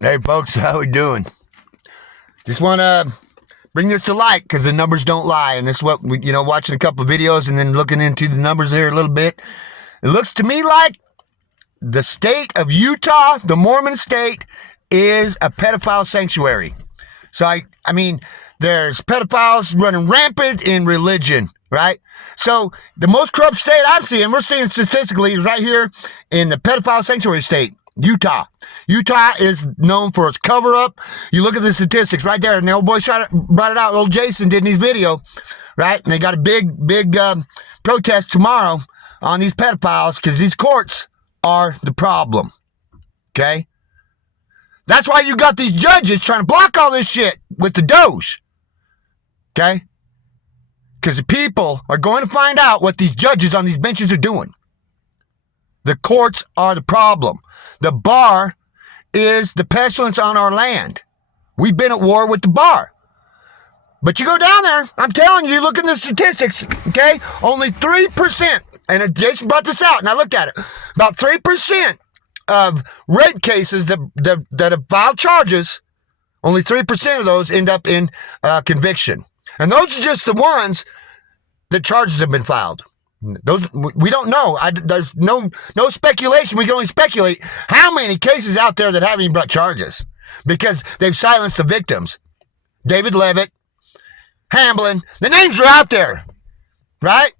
Hey folks, how we doing? Just want to bring this to light because the numbers don't lie, and this is what we, watching a couple of videos and then looking into the numbers here a little bit. It looks to me like the state of Utah, the Mormon state, is a pedophile sanctuary. So I mean, there's pedophiles running rampant in religion, right? So the most corrupt state I'm seeing, we're seeing statistically, is right here in the pedophile sanctuary state. Utah. Utah is known for its cover-up. You look at the statistics right there, and the old boy brought it out. Old Jason did in his video, right? And they got a big protest tomorrow on these pedophiles because these courts are the problem, okay? That's why you got these judges trying to block all this shit with the Doge, okay? Because the people are going to find out what these judges on these benches are doing. The courts are the problem. The bar is the pestilence on our land. We've been at war with the bar. But you go down there, I'm telling you, look at the statistics, okay? Only 3%, and Jason brought this out, and I looked at it. About 3% of rape cases that have filed charges, only 3% of those end up in conviction. And those are just the ones that charges have been filed. Those we don't know. There's no speculation. We can only speculate how many cases out there that haven't even brought charges because they've silenced the victims. David Levitt, Hamblin, the names are out there, right?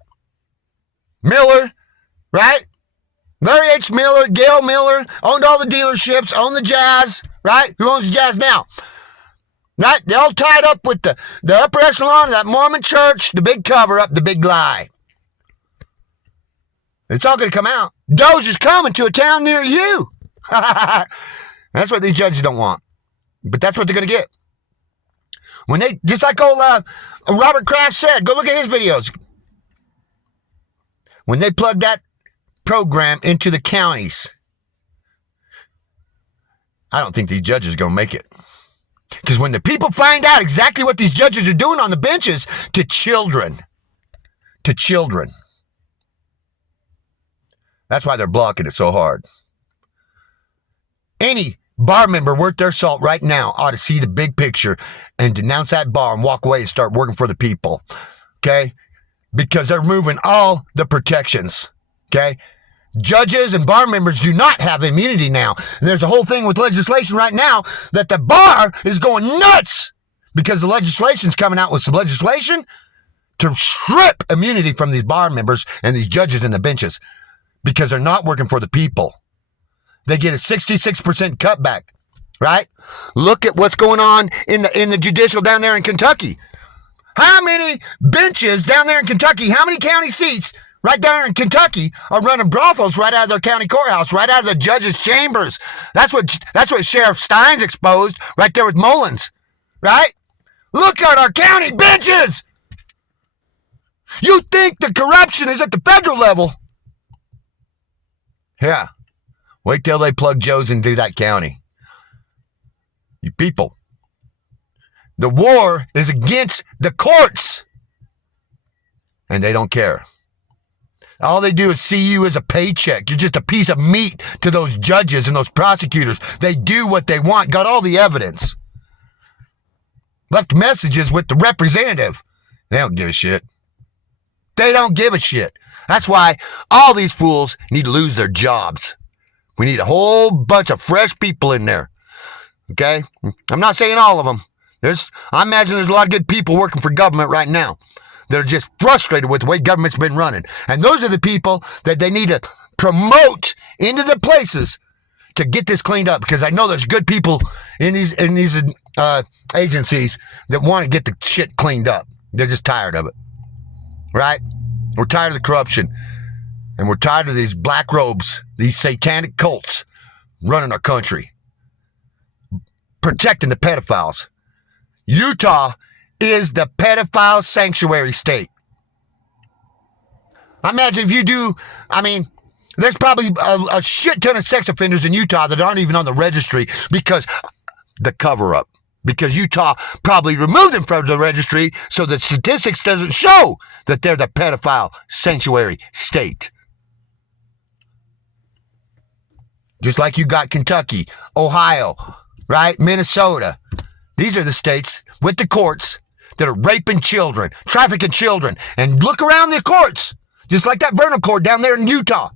Miller, right? Larry H. Miller, Gail Miller, owned all the dealerships, owned the Jazz, right? Who owns the Jazz now? Right? They're all tied up with the upper echelon of that Mormon church, the big cover-up, the big lie. It's all going to come out. Doge is coming to a town near you. That's what these judges don't want. But that's what they're going to get. When they, just like old Robert Kraft said, go look at his videos. When they plug that program into the counties, I don't think these judges are going to make it. Because when the people find out exactly what these judges are doing on the benches to children, that's why they're blocking it so hard. Any bar member worth their salt right now ought to see the big picture and denounce that bar and walk away and start working for the people, okay? Because they're removing all the protections, okay? Judges and bar members do not have immunity now. And there's a whole thing with legislation right now that the bar is going nuts because the legislation's coming out with some legislation to strip immunity from these bar members and these judges in the benches. Because they're not working for the people. They get a 66% cutback, right? Look at what's going on in the judicial down there in Kentucky. How many benches down there in Kentucky, how many county seats right down in Kentucky are running brothels right out of their county courthouse, right out of the judge's chambers? That's what Sheriff Stein's exposed right there with Mullins, right? Look at our county benches. You think the corruption is at the federal level? Yeah. Wait till they plug Joes into that county. You people. The war is against the courts. And they don't care. All they do is see you as a paycheck. You're just a piece of meat to those judges and those prosecutors. They do what they want. Got all the evidence. Left messages with the representative. They don't give a shit. They don't give a shit. That's why all these fools need to lose their jobs. We need a whole bunch of fresh people in there. Okay? I'm not saying all of them. I imagine there's a lot of good people working for government right now. They're just frustrated with the way government's been running. And those are the people that they need to promote into the places to get this cleaned up. Because I know there's good people in these agencies that want to get the shit cleaned up. They're just tired of it. Right? We're tired of the corruption. And we're tired of these black robes, these satanic cults running our country. Protecting the pedophiles. Utah is the pedophile sanctuary state. I imagine if you do, there's probably a shit ton of sex offenders in Utah that aren't even on the registry because the cover-up. Because Utah probably removed them from the registry so the statistics doesn't show that they're the pedophile sanctuary state. Just like you got Kentucky, Ohio, right? Minnesota. These are the states with the courts that are raping children, trafficking children. And look around the courts, just like that Vernal Court down there in Utah,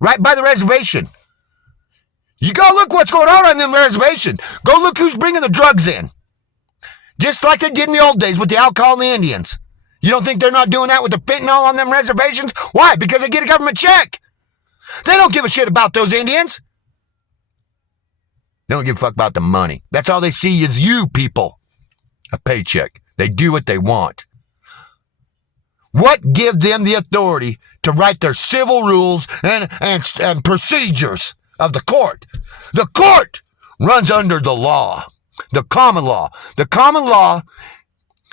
right by the reservation. You go look what's going on them reservation. Go look who's bringing the drugs in. Just like they did in the old days with the alcohol and the Indians. You don't think they're not doing that with the fentanyl on them reservations? Why? Because they get a government check. They don't give a shit about those Indians. They don't give a fuck about the money. That's all they see is you people. A paycheck. They do what they want. What give them the authority to write their civil rules and procedures of the court? The court runs under the law, the common law. The common law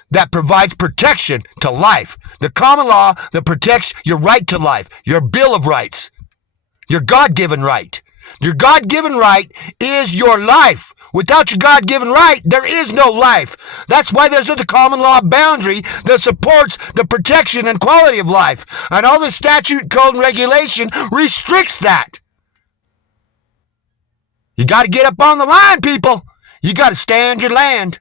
that provides protection to life. The common law that protects your right to life, your Bill of Rights, your God-given right. Your God-given right is your life. Without your God-given right, there is no life. That's why there's the common law boundary that supports the protection and quality of life. And all the statute, code, and regulation restricts that. You got to get up on the line, people. You got to stand your land.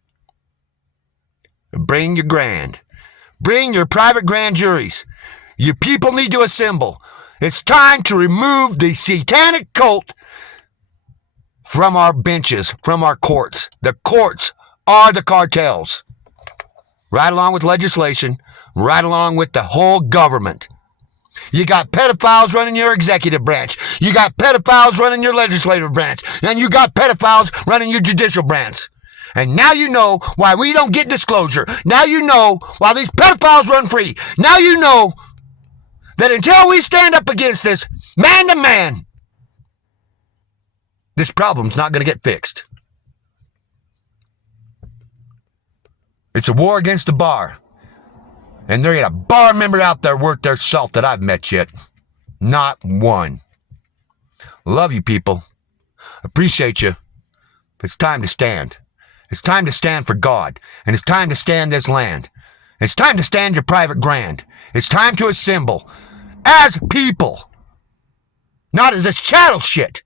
Bring your grand. Bring your private grand juries. You people need to assemble. It's time to remove the satanic cult from our benches, from our courts. The courts are the cartels. Right along with legislation, right along with the whole government. You got pedophiles running your executive branch. You got pedophiles running your legislative branch. And you got pedophiles running your judicial branch. And now you know why we don't get disclosure. Now you know why these pedophiles run free. Now you know that until we stand up against this, man to man, this problem's not going to get fixed. It's a war against the bar. And there ain't a bar member out there worth their salt that I've met yet. Not one. Love you people. Appreciate you. It's time to stand. It's time to stand for God. And it's time to stand this land. It's time to stand your private grand. It's time to assemble as people. Not as this chattel shit.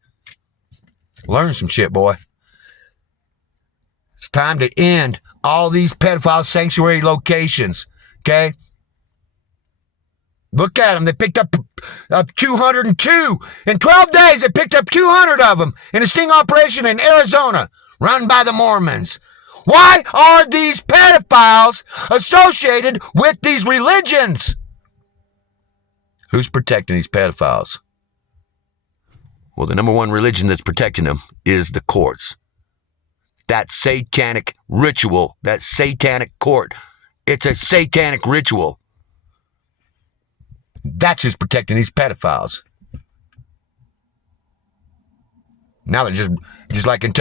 Learn some shit, boy. It's time to end all these pedophile sanctuary locations. Okay? Look at them. They picked up 202. In 12 days, they picked up 200 of them in a sting operation in Arizona, run by the Mormons. Why are these pedophiles associated with these religions? Who's protecting these pedophiles? Well, the number one religion that's protecting them is the courts. That satanic ritual, that satanic court, it's a satanic ritual. That's who's protecting these pedophiles. Now they're just like in